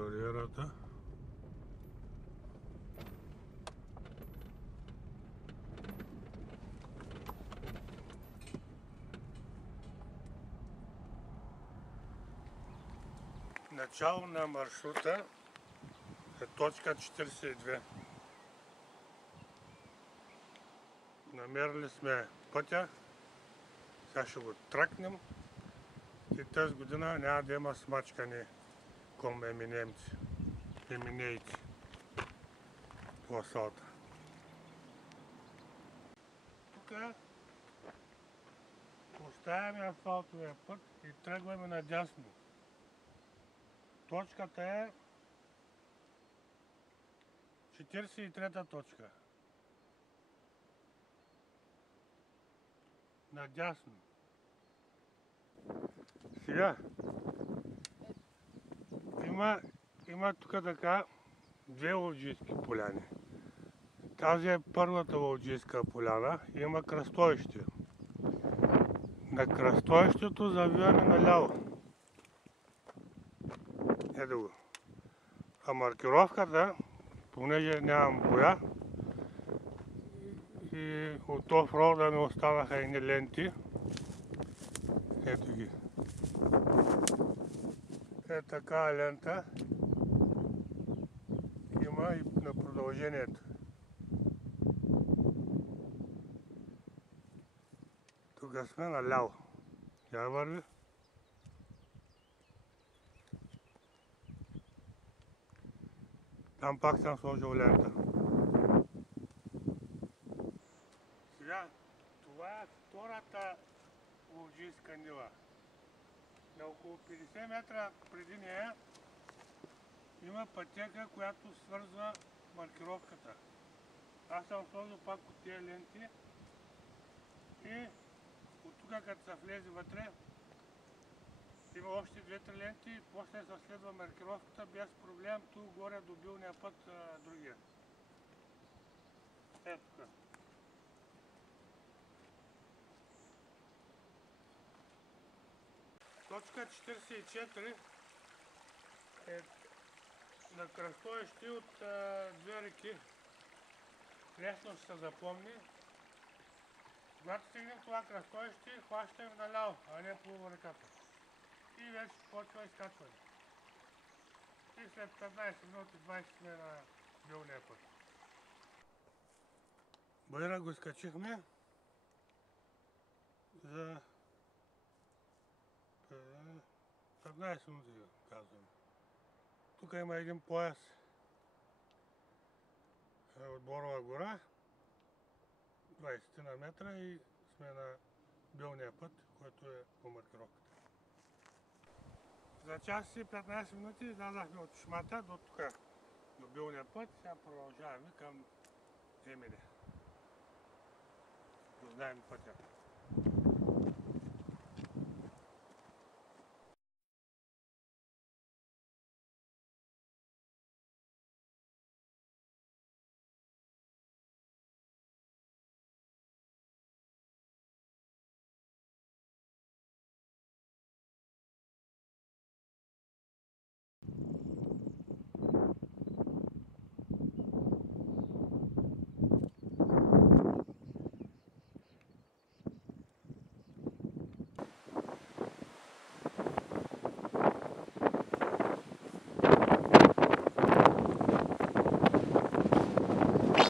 бариерата. Начало на маршрута е точка 42. Намерили сме пътя. Сега ще го тракнем и тази година няма да има смачкани към еминейци по асфалта. Тук оставяме асфалтовия път и тръгваме надясно. Точката е 43-та точка. Надясно. Сега има тук така две ловджийски поляни. Тази е първата ловджийска поляна и има кръстовище. На кръстовището завиваме наляво. Ето го. А маркировката, понеже нямам боя, и от офроуда ми останаха едни ленти. Ето ги. Е такава лента има и на продължението. Тук сме наляво. Я върви. Там пак съм сложил лента. Сега, това е втората ловджийска нива. На около 50 метра преди нея има пътека, която свързва маркировката. Аз съм сложил пак от тези ленти и от тук, като се влезе вътре, има още 2-3 ленти и после се следва маркировката без проблем. Тук горе до билния път другия. Ето тук. Точка 44 е на кръстовище от две реки. Лесно ще се запомни. Когато стигнем това кръстовище, хващаме наляво, а не по реката. И вече почва изкачване. И след 15 минути 20 сме на билния път. Байра го изкачихме за 15 минути, казвам. Тук има един пояс от Борова гора, 20 на метра и сме на билния път, който е по маркировката. За час и 15 минути излязахме от шмата до тук, до билния път. Сега продължаваме към Емине. Да знаем пътя.